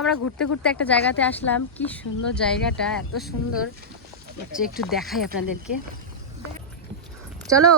আমরা ঘুরতে ঘুরতে একটা জায়গাতে আসলাম, কি সুন্দর জায়গাটা, এত সুন্দর হচ্ছে, একটু দেখাই আপনাদেরকে। চলো।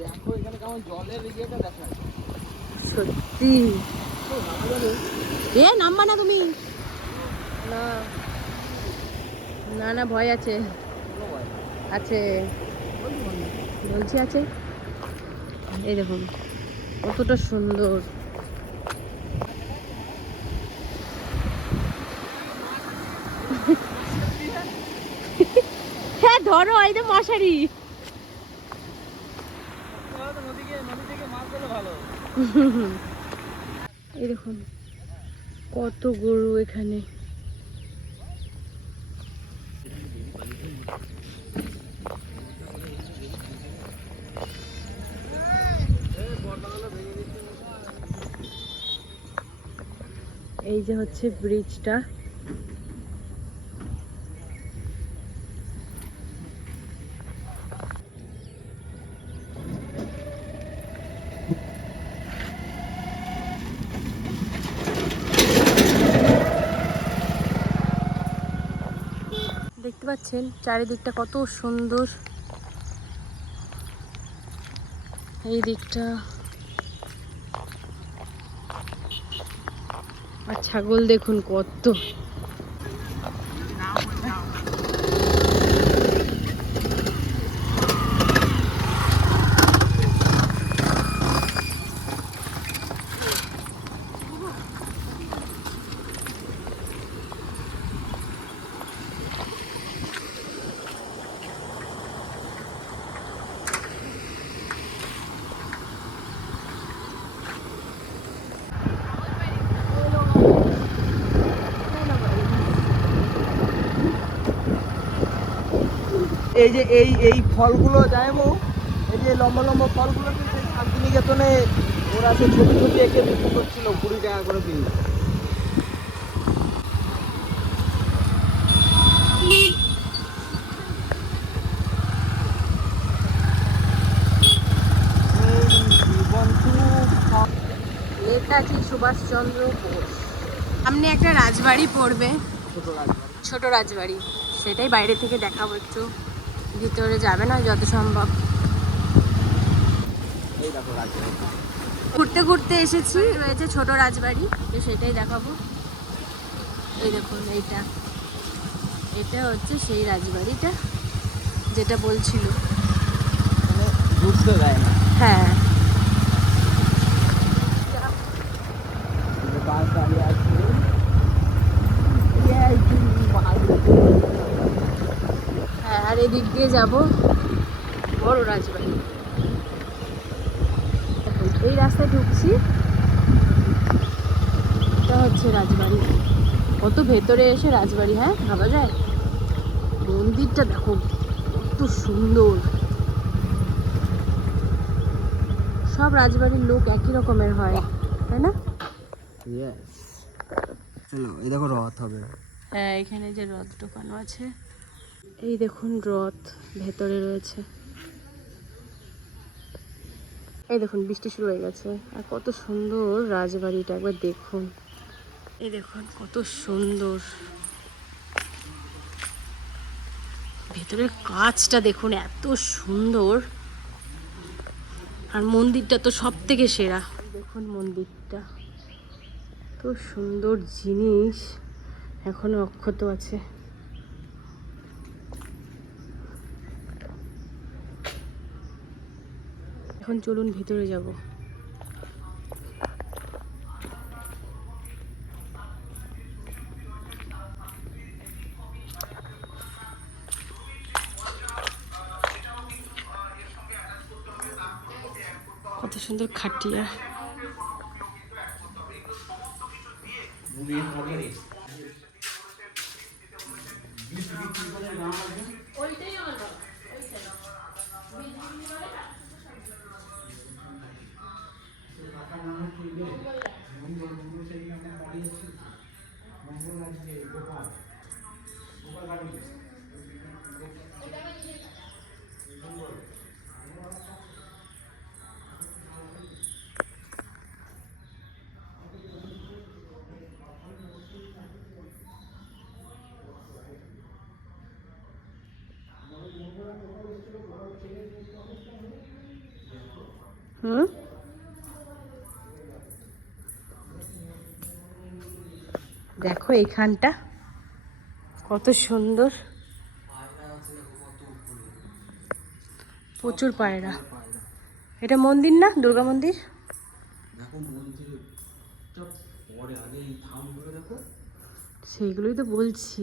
দেখো এখানে কেমন জলের ইয়েটা দেখো, সত্যি। এ নামবা না তুমি, না না না, ভয় আছে, আছে বলছি আছে। এই দেখুন কতটা সুন্দর। হ্যাঁ ধরো, এই যে মশারি। এই দেখুন কত গরু এখানে। এই যে হচ্ছে ব্রিজটা, দেখতে পাচ্ছেন চারিদিকটা কত সুন্দর। এই দিকটা আর ছাগল দেখুন কত। এই যে এই ফলগুলো যায় মো, এই যে লম্বা লম্বা ফলগুলো সেই শান্তিনিকেতনে ওরা সেই ছবি ছবি এঁকে বিক্রি করছিল 20 টাকা করে পিস। নেতাজি সুভাষচন্দ্র বোস। সামনে একটা রাজবাড়ি পড়বে, ছোট রাজবাড়ি, সেটাই বাইরে থেকে দেখাবো, একটু ভিতরে যাবে না যত সম্ভব। ঘুরতে ঘুরতে এসেছি, রয়েছে ছোট রাজবাড়ি, সেটাই দেখাবো। এই দেখুন এইটা, এটা হচ্ছে সেই রাজবাড়িটা যেটা বলছিল। বুঝতে দেয় না। হ্যাঁ হ্যাঁ, আর এদিক দিয়ে যাবো বড় রাজবাড়ি। এই রাস্তায় ঢুকছি, এটা হচ্ছে রাজবাড়ি। কত ভেতরে এসে রাজবাড়ি, হ্যাঁ ভাবা যায়। মন্দিরটা দেখো কত সুন্দর। সব রাজবাড়ির লোক একই রকমের হয়, তাই না? চলো এই দেখো রথ হবে। হ্যাঁ এখানে যে রথ ঢোকানো আছে, এই দেখুন রথ ভেতরে রয়েছে। এই দেখুন বৃষ্টি শুরু হয়ে গেছে, আর কত সুন্দর রাজবাড়িটা, একবার দেখুন। এই দেখুন কত সুন্দর, ভেতরের কাজটা দেখুন এত সুন্দর, আর মন্দিরটা তো সব থেকে সেরা। দেখুন মন্দিরটা, এত সুন্দর জিনিস এখনো অক্ষত আছে। এখন চলুন ভিতরে যাব। কত সুন্দর খাটিয়া। হুম, দেখো এইখানটা কত সুন্দর, প্রচুর পায়রা। এটা মন্দির না, দুর্গা মন্দির? সেইগুলোই তো বলছি।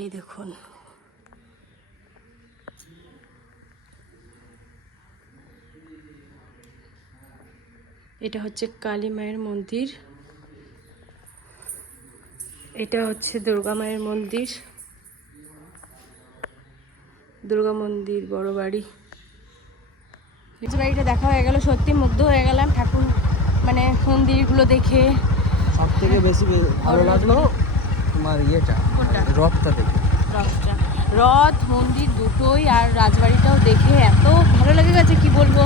এই দেখুন, এটা হচ্ছে কালী মায়ের মন্দির, এটা হচ্ছে দুর্গা মায়ের মন্দির, দুর্গা মন্দির বড় বাড়ি। নিজ বাড়িটা দেখা হয়ে গেল, সত্যি মুগ্ধ হয়ে গেলাম ঠাকুর মানে মন্দিরগুলো দেখে। সব থেকে বেশি ভালো লাগলো তোমার ইয়েটা, রথটা দেখে। রথটা, রথ মন্দির দুটোই, আর রাজবাড়িটাও দেখে এত ভালো লেগে গেছে কি বলবো,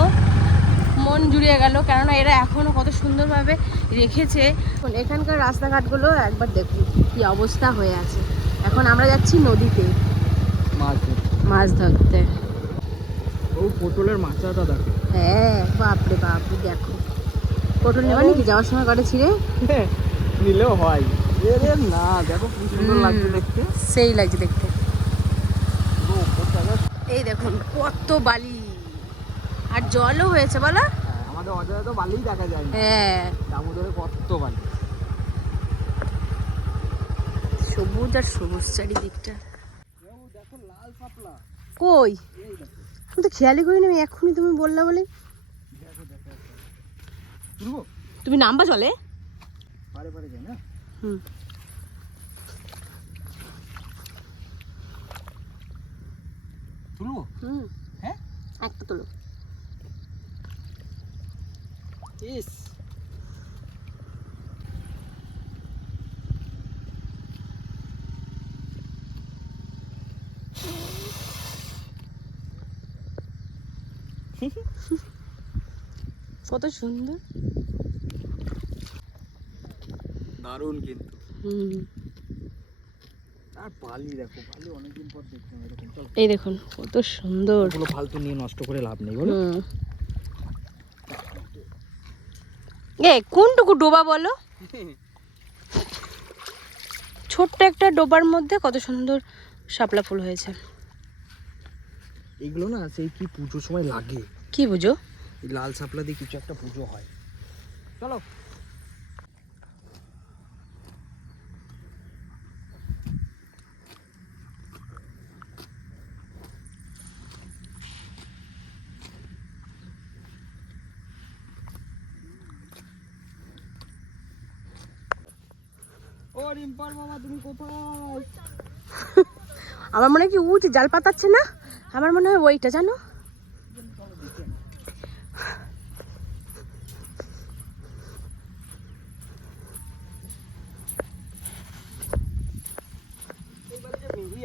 মন জুড়িয়ে গেল। কেননা এরা এখনও কত সুন্দরভাবে রেখেছে। এখানকার রাস্তাঘাটগুলো একবার দেখুন কি অবস্থা হয়ে আছে। এখন আমরা যাচ্ছি নদীতে মাছ ধরতে। ও পটলের মাচাটা দেখো। হ্যাঁ, বাপরে বাপরে, দেখো পটল নেবা নাকি যাওয়ার সময় কটা ছিঁড়ে নিলেও হয়। না দেখো কি সুন্দর লাগছে দেখতে, সেই লাগছে দেখতে। এই দেখুন কত বালি, আর জলও হয়েছে বলো। আমাদের অজায় তো বালিই দেখা যায় না। হ্যাঁ, দামোদরে কত বালি, সবুজ আর সবুজ চারিদিকটা। দেখো লাল শাপলা কই, আমি তো খেয়ালই করিনি, আমি এখনই তুমি বললা বলে। তুমি নামবা চলে পারে পারে যাই না। হুম, তুলবো? হুম, হ্যাঁ একটা তোলো। ইস, কত সুন্দর, দারুণ কিন্তু। হুম, আর বালি দেখো, বালি অনেকদিন পর দেখলাম এরকম। চল, এই দেখুন কত সুন্দর। ওগুলো ফালতু নিয়ে নষ্ট করে লাভ নেই বলো। হুম, এ কোনটুকু ডোবা বলো, ছোট্ট একটা ডোবার মধ্যে কত সুন্দর শাপলা ফুল হয়েছে। এগুলো না সেই কি পুজোর সময় লাগে। কি বুঝো, এই লাল শাপলা দিয়ে কিছু একটা পুজো হয়। চলো, ও রিম্পার বাবা তুমি কোথায়? আমার মনে হয় কি উঠে জাল পাতাচ্ছে না, আমার মনে হয় ওইটা জানো।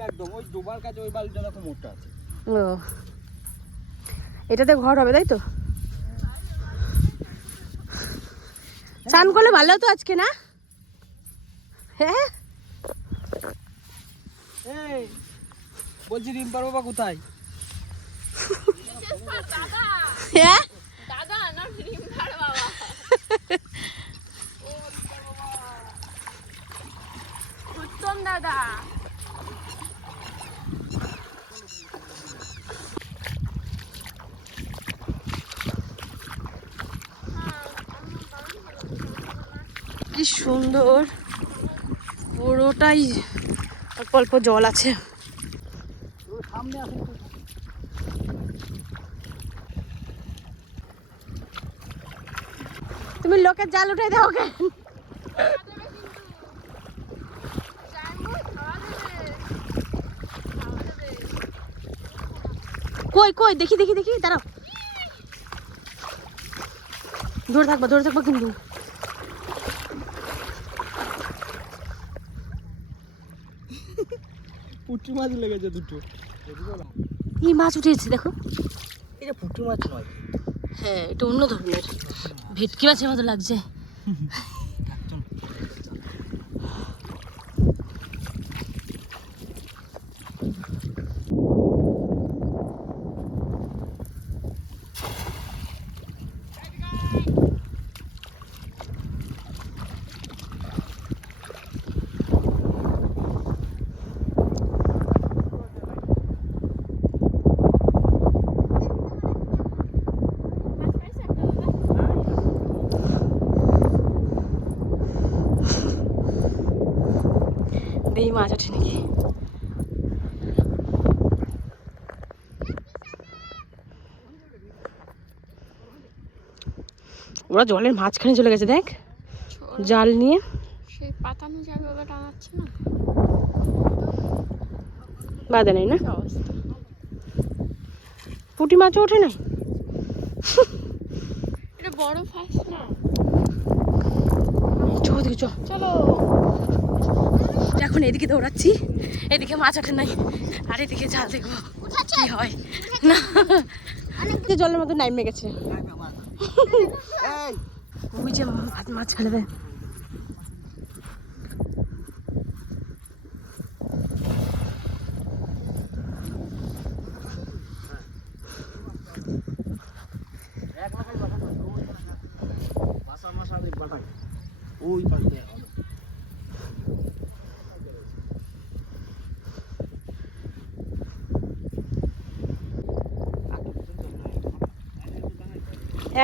একদম ওই ডোবার কাছে ওই বালিটা দেখো মোটা আছে। ও, এটাতে ঘর হবে তাই তো? চান করলে ভালো হতো আজকে না? হ্যাঁ, এই বলছি রিম্পার বাবা কোথায়? হ্যাঁ, উত্তম দাদা। কি সুন্দর, পুরোটাই অল্প অল্প জল আছে। সামনে আসুন। তুমি লোকের জাল উঠাই দাও কেন? কই কই, দেখি দেখি দেখি, দাঁড়াও, ধরে থাকবা কিন্তু। পুঁটি মাছ লেগেছে দুটো। এই মাছ উঠেছে দেখো। এটা পুঁটি মাছ নয়, হ্যাঁ এটা অন্য ধরনের ভেটকি মাছের মতো লাগছে। এই মাছ ওঠে নাকি? ওরা জলের মাঝখানে চলে গেছে দেখ, জাল নিয়ে। সেই পাতানো জায়গাটা টানাচ্ছে না, বাদে নেই না, পুঁটি মাছও ওঠে নাই। এটা বড় ফাঁস না। চৌদিকে চ, চলো। এখন এদিকে দৌড়াচ্ছি, এদিকে মাছ ওঠে নাই, আর এদিকে জাল দেখবো কি হয় না। জলের মধ্যে নাইমে গেছে, ওই যে মাছ ফেলে দেয়। ওই পাশে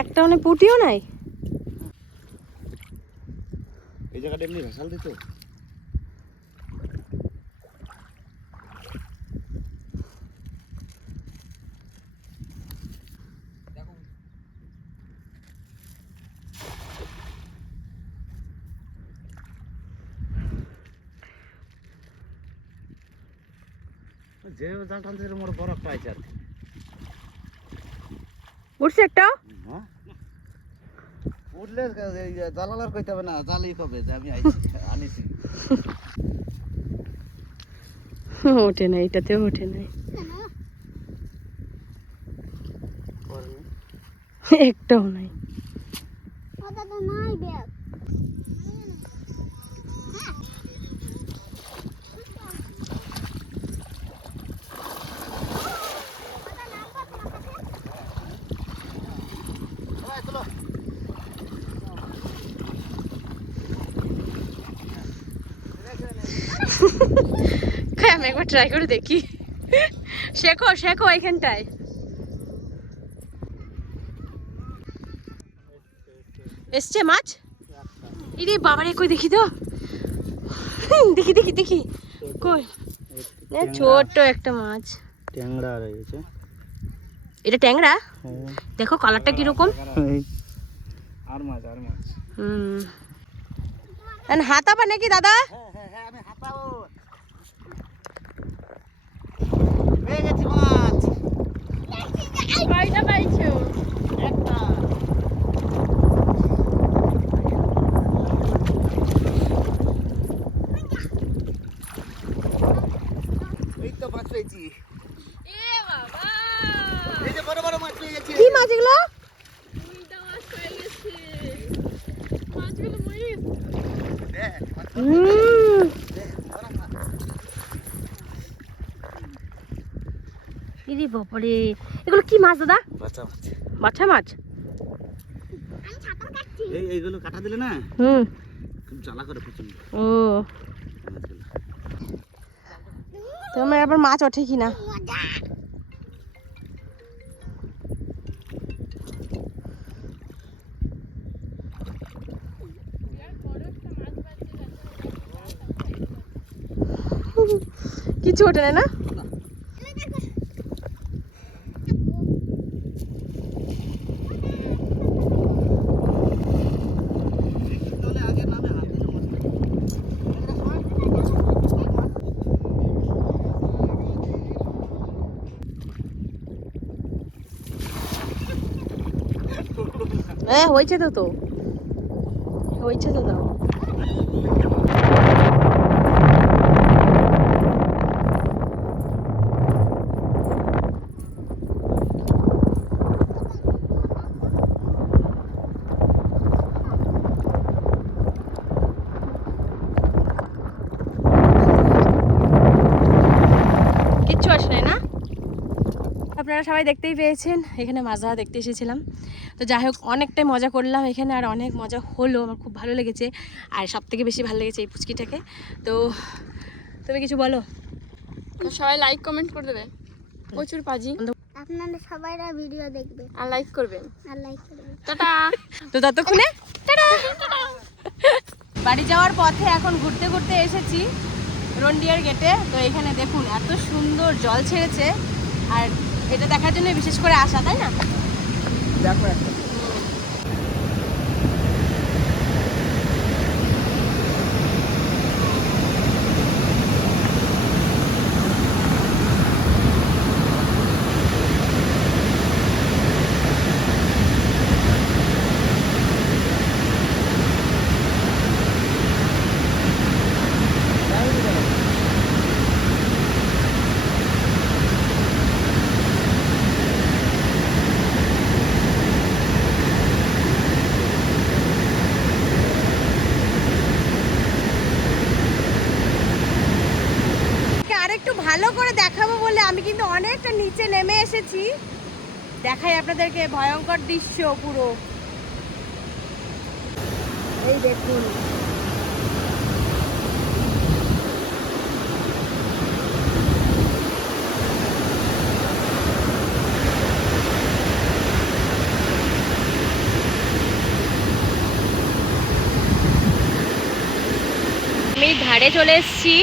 একটা মানে পুঁটিও নাই। এই জায়গাটা এমনি ভেসাল দিত। যে জাল টানছে মোর বড় একটা আছে আর কি। উঠছে একটা, উঠলে জালালার কইতে হবে না, জালই কবে যে আমি আইছি আনিছি। ওঠে নাই, এটাতেও ওঠে নাই, একটাও নাই। আমি একবার ট্রাই করে দেখি। শেখো শেখো এখানটায়। এসছে মাছ, ইরে বাবারে কই দেখি তো, দেখি দেখি দেখি কই, ছোট্ট একটা মাছ, ট্যাংরা রয়েছে। এটা ট্যাংরা, দেখো কালারটা কিরকম। আর মাছ আর মাছ। হাতাবা নাকি দাদা? আমি হাতাবো। পেয়ে গেছি মাছ। কয়টা পাইছো? একটা। এই তো মাছ পেয়েছি। এ বাবা, এই যে বড় বড় মাছ পেয়ে গেছি। কি মাছ এগুলো? দুইটা মাছ পেয়ে গেছি। মাছগুলো মরে গেছে। দেখ মাছ। ইরে বাবারে, এগুলো কি মাছ দাদা? বাচ্চা মাছ। বাচ্চা মাছ। এইগুলো কাটা দিলে না হুম, খুব জ্বালা করে প্রচন্ড ও তোমার আবার মাছ ওঠে কিনা। কিছু ওঠে না না। হয়েছে তো, হয়েছে তো দাও। কিচ্ছু আসে নাই না। আপনারা সবাই দেখতেই পেয়েছেন, এখানে মাছ ধরা দেখতে এসেছিলাম। তো যাই হোক, অনেকটাই মজা করলাম এখানে, আর অনেক মজা হলো, আমার খুব ভালো লেগেছে। আর সব থেকে বেশি ভালো লেগেছে এই পুচকিটাকে। তো তুমি কিছু বলো। তো সবাই লাইক কমেন্ট করে দেবে, প্রচুর পাজি, আপনারা সবাইরা ভিডিও দেখবে আর লাইক করবেন। আর লাইক করবে। টাটা। তো ততক্ষণে বাড়ি যাওয়ার পথে এখন ঘুরতে ঘুরতে এসেছি রন্ডিয়ার গেটে। তো এখানে দেখুন এত সুন্দর জল ছেড়েছে, আর এটা দেখার জন্য বিশেষ করে আসা, তাই না? দেখো একটা আর একটু ভালো করে দেখাবো বলে আমি কিন্তু অনেকটা নিচে নেমে এসেছি। দেখাই আপনাদেরকে ভয়ঙ্কর দৃশ্য পুরো, এই দেখুন। আমি ধারে চলে এসেছি।